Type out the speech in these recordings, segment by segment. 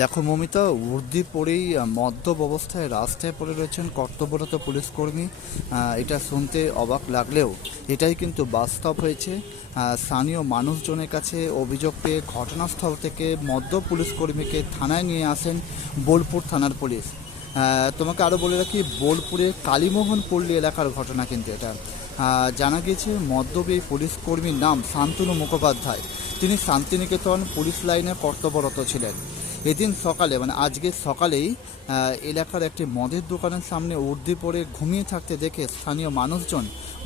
দেখো মমিতা, উর্দি পরেই মদ্যপ অবস্থায় রাস্তায় পড়ে রয়েছেন কর্তব্যরত পুলিশকর্মী এটা শুনতে অবাক লাগলেও এটাই কিন্তু বাস্তব হয়েছে। স্থানীয় মানুষজনের কাছে অভিযোগ পেয়ে ঘটনাস্থল থেকে মদ্যপ পুলিশকর্মীকে থানায় নিয়ে আসেন বোলপুর থানার পুলিশ। তোমাকে আরও বলে রাখি, বোলপুরের কালীমোহন পল্লী এলাকার ঘটনা কিন্তু এটা। জানা গিয়েছে, মদ্যপ এই পুলিশ কর্মীর নাম শান্তনু মুখোপাধ্যায়। তিনি শান্তিনিকেতন পুলিশ লাইনে কর্তব্যরত ছিলেন। এদিন সকালে মানে আজকে সকালেই এলাকার একটি মদের দোকানের সামনে উর্দি পরে ঘুমিয়ে থাকতে দেখে স্থানীয় মানুষজন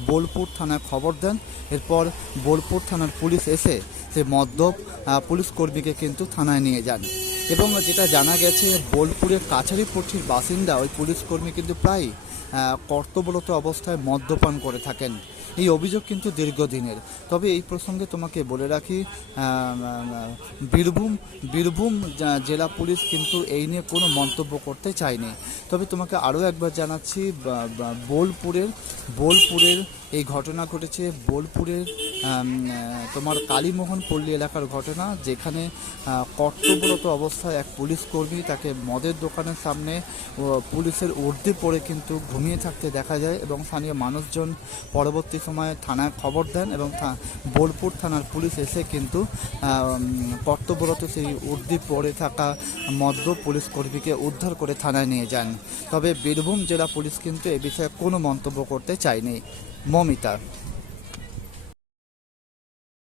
বোলপুর থানায় খবর দেন। এরপর বোলপুর থানার পুলিশ এসে সে মদ্যপ পুলিশ কর্মীকে কিন্তু থানায় নিয়ে যান। এবং যেটা জানা গেছে, বোলপুরের কাছারিপট্টির বাসিন্দা, ওই পুলিশ কর্মী কিন্তু প্রায় কর্তব্যরত অবস্থায় মদ্যপান করে থাকেন। এই অভিযোগ কিন্তু দীর্ঘদিনের। তবে এই প্রসঙ্গে তোমাকে বলে রাখি বীরভূম বীরভূম জেলা পুলিশ কিন্তু এই নিয়ে কোনো মন্তব্য করতে চায়নি। তবে তোমাকে আরও একবার জানাচ্ছি বোলপুরের বোলপুরের এই ঘটনা ঘটেছে। বোলপুরের তোমার কালীমোহন পল্লী এলাকার ঘটনা, যেখানে কর্তব্যরত অবস্থায় এক পুলিশ কর্মী তাকে মদের দোকানের সামনে পুলিশের উর্দি পরে কিন্তু ঘুমিয়ে থাকতে দেখা যায় এবং স্থানীয় মানুষজন পরবর্তী সময়ে থানায় খবর দেন এবং বোলপুর থানার পুলিশ এসে কিন্তু কর্তব্যরত সেই উর্দি পড়ে থাকা মদ্য পুলিশ কর্মীকে উদ্ধার করে থানায় নিয়ে যান। তবে বীরভূম জেলা পুলিশ কিন্তু এ বিষয়ে কোনো মন্তব্য করতে চায়নি। মমিতা